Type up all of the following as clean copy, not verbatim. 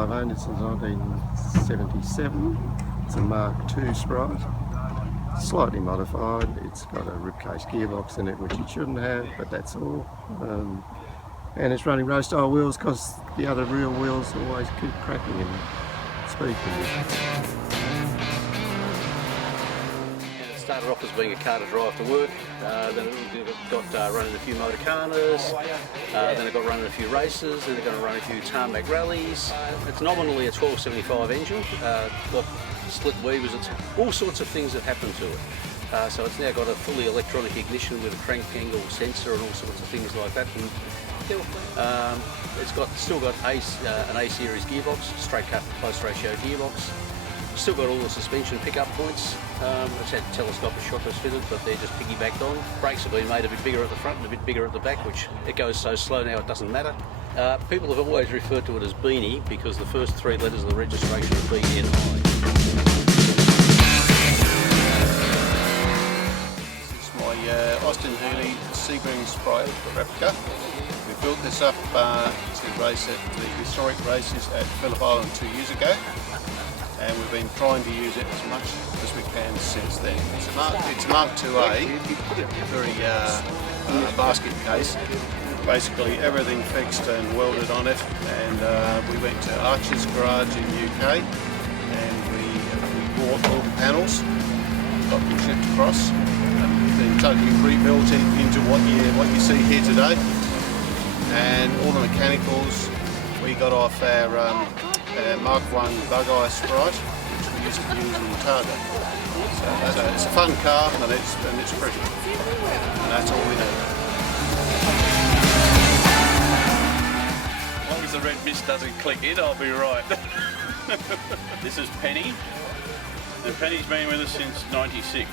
I've owned it since 1977. It's a Mark II Sprite, slightly modified. It's got a ribcage gearbox in it, which it shouldn't have, but that's all. And it's running road style wheels because the other real wheels always keep cracking in speed conditions. Started off as being a car to drive to work, then it got running a few motorcanas, then it got running a few races, then it got running a few tarmac rallies. It's nominally a 1275 engine, got split weavers, it's all sorts of things that happen to it. So it's now got a fully electronic ignition with a crank angle sensor and all sorts of things like that. And, it's still got an A-series gearbox, straight cut close ratio gearbox. Still got all the suspension pickup points. It's had telescopic shockers fitted, but they're just piggybacked on. Brakes have been made a bit bigger at the front and a bit bigger at the back, which it goes so slow now it doesn't matter. People have always referred to it as Beanie because the first three letters of the registration are BNI. This is my Austin Healey Sprite replica. We built this up to race at the historic races at Phillip Island 2 years ago. And we've been trying to use it as much as we can since then. It's a Mark IIA, very basket case. Basically everything fixed and welded on it, and we went to Archer's Garage in UK and we bought all the panels, got them shipped across, and then totally rebuilt it into what you see here today. And all the mechanicals we got off our Mark I Bug-Eye Sprite, which we used to use in Targa. So it's a fun car and it's pretty. And that's all we need. As long as the red mist doesn't click in, I'll be right. This is Penny. And Penny's been with us since '96.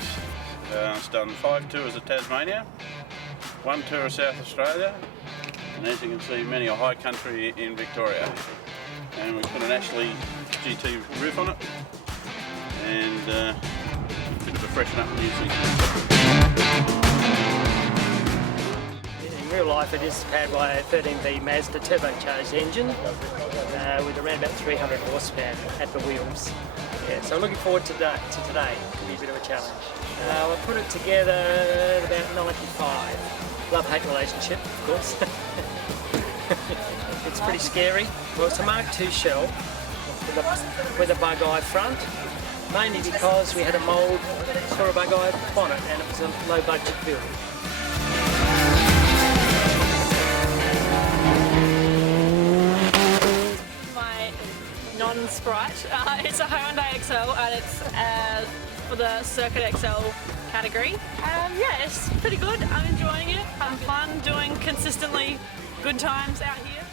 It's done 5 tours of Tasmania, 1 tour of South Australia, and as you can see, many a high country in Victoria. And we put an Ashley GT roof on it, and a bit of a freshen up music. In real life it is powered by a 13V Mazda turbocharged engine with around about 300 horsepower at the wheels. Yeah, so looking forward to today. It'll be a bit of a challenge. I put it together at about 95. Love-hate relationship, of course. It's pretty scary. Well, it's a Mark II shell with a bug-eye front, mainly because we had a mould for a bug-eye bonnet and it was a low-budget build. My non-Sprite it's a Hyundai XL and it's for the Circuit XL category. Yeah, it's pretty good. I'm enjoying it. I'm fun doing consistently good times out here.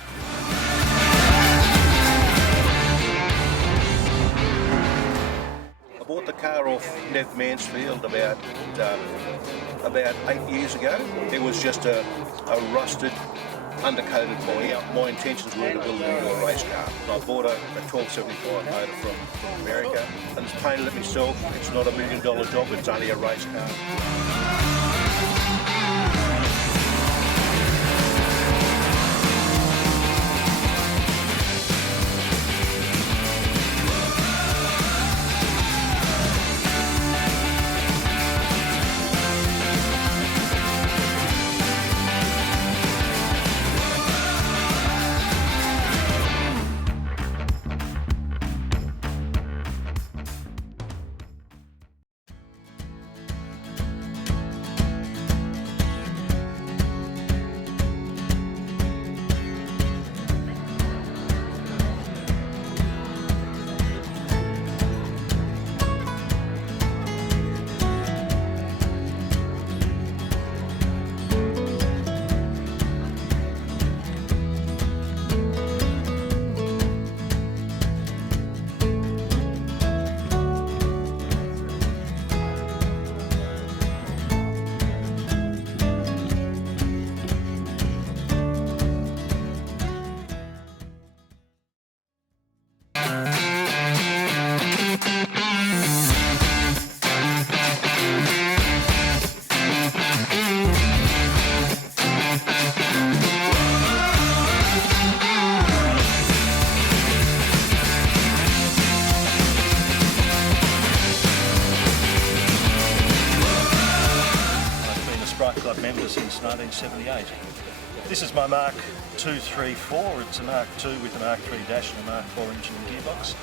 I bought the car off Nev Mansfield about 8 years ago. It was just a rusted, undercoated body. My intentions were to build it into a race car. And I bought a 1275 motor from America and it's painted it myself. It's not $1 million job, it's only a race car. 1978. This is my Mark 234. It's a Mark II with a Mark III dash and a Mark IV engine and gearbox.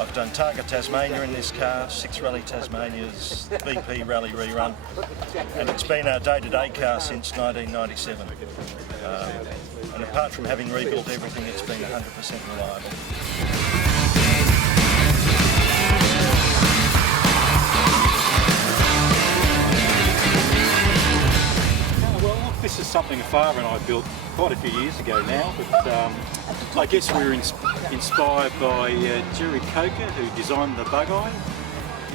I've done Targa Tasmania in this car, 6 Rally Tasmanias, BP Rally Rerun, and it's been our day-to-day car since 1997. And apart from having rebuilt everything, it's been 100% reliable. This is something a father and I built quite a few years ago now, but I guess we were inspired by Jerry Coker, who designed the Bug-Eye.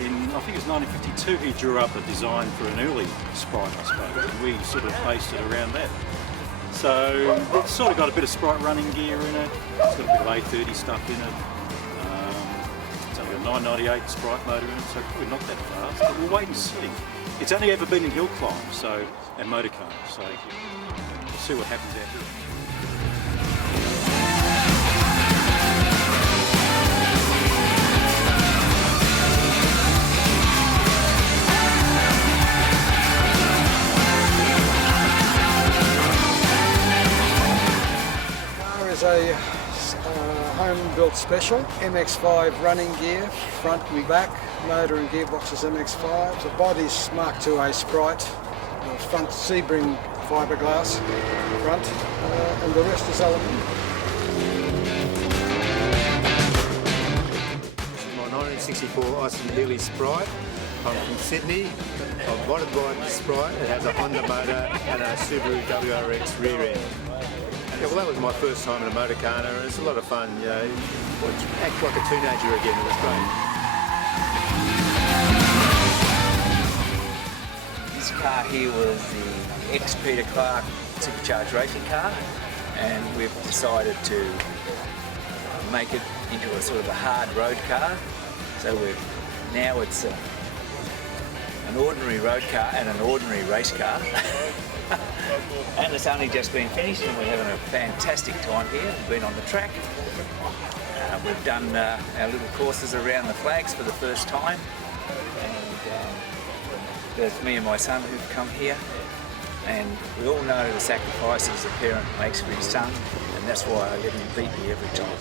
In, I think it was 1952, he drew up a design for an early Sprite, I suppose, and we sort of based it around that. So it's sort of got a bit of Sprite running gear in it, it's got a bit of A30 stuff in it. It's only a 998 Sprite motor in it, so probably not that fast, but we'll wait and see. It's only ever been in hill climb, so, and motor cars, so we'll see what happens out here. Is a home-built special, MX5 running gear, front and back, motor and gearbox is MX5, the body's Mark IIA Sprite, front Sebring fiberglass front, and the rest is aluminium. This is my 1964 Austin Healey Sprite. I'm from Sydney. I've modified the Sprite. It has a Honda motor and a Subaru WRX rear end. Yeah, well, that was my first time in a motor car, and it's a lot of fun, you know. Act like a teenager again, it was great. This car here was the ex-Peter Clark supercharged racing car, and we've decided to make it into a sort of a hard road car. So now it's an ordinary road car and an ordinary race car. And it's only just been finished and we're having a fantastic time here. We've been on the track. We've done our little courses around the flags for the first time. And there's me and my son who've come here. And we all know the sacrifices a parent makes for his son, and that's why I let him beat me every time.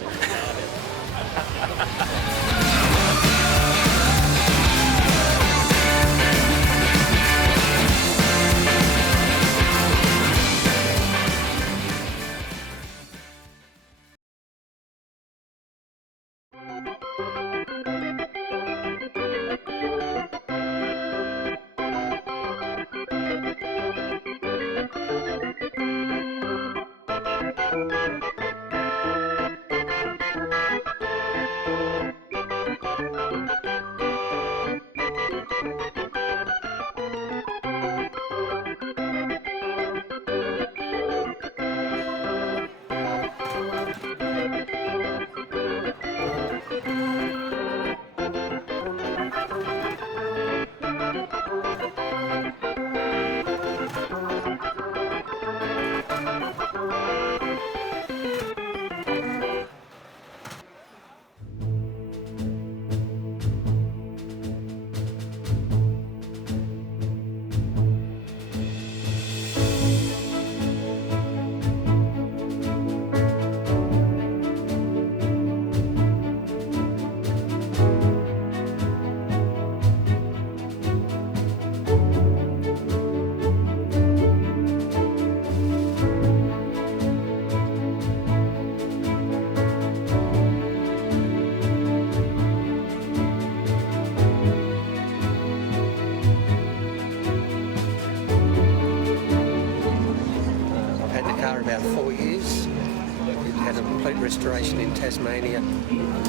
About 4 years. It had a complete restoration in Tasmania.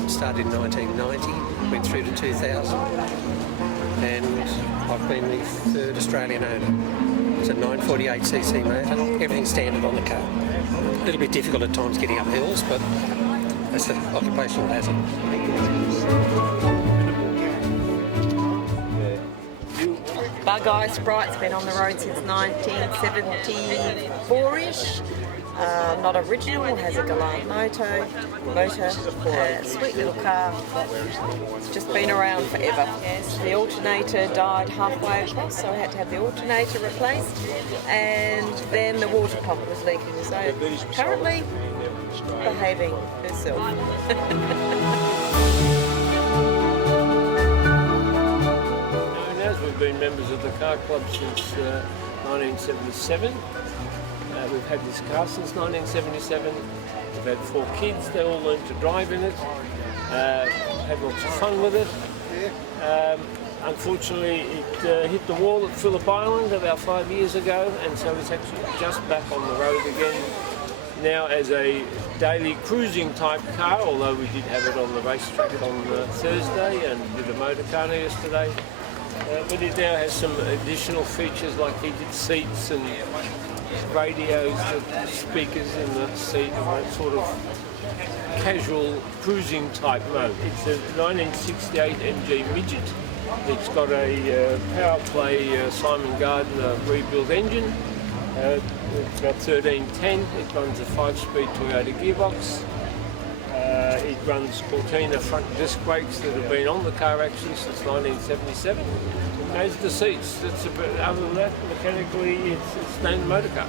Started in 1990, went through to 2000, and I've been the third Australian owner. It's a 948cc motor, everything standard on the car. A little bit difficult at times getting up hills, but that's the occupational hazard. Bug-Eye Sprite's been on the road since 1974-ish. Not original, has a Galant motor, sweet little car. It's just been around forever. Yes, the alternator died halfway across, so I had to have the alternator replaced, and then the water pump was leaking. So currently behaving herself. We've been members of the car club since 1977. We've had this car since 1977. We've had 4 kids. They all learned to drive in it. Had lots of fun with it. Unfortunately, it hit the wall at Phillip Island about 5 years ago, and so it's actually just back on the road again now as a daily cruising type car, although we did have it on the racetrack on Thursday and did a motor carnival yesterday. But it now has some additional features like heated seats and radios, speakers in the seat, and that sort of casual cruising type mode. It's a 1968 MG Midget. It's got a power play Simon Gardner rebuilt engine. It's got 1310. It runs a 5-speed Toyota gearbox. It runs Cortina front disc brakes that have been on the car actually since 1977. It has the seats. Other than that, mechanically, it's a standard motor car.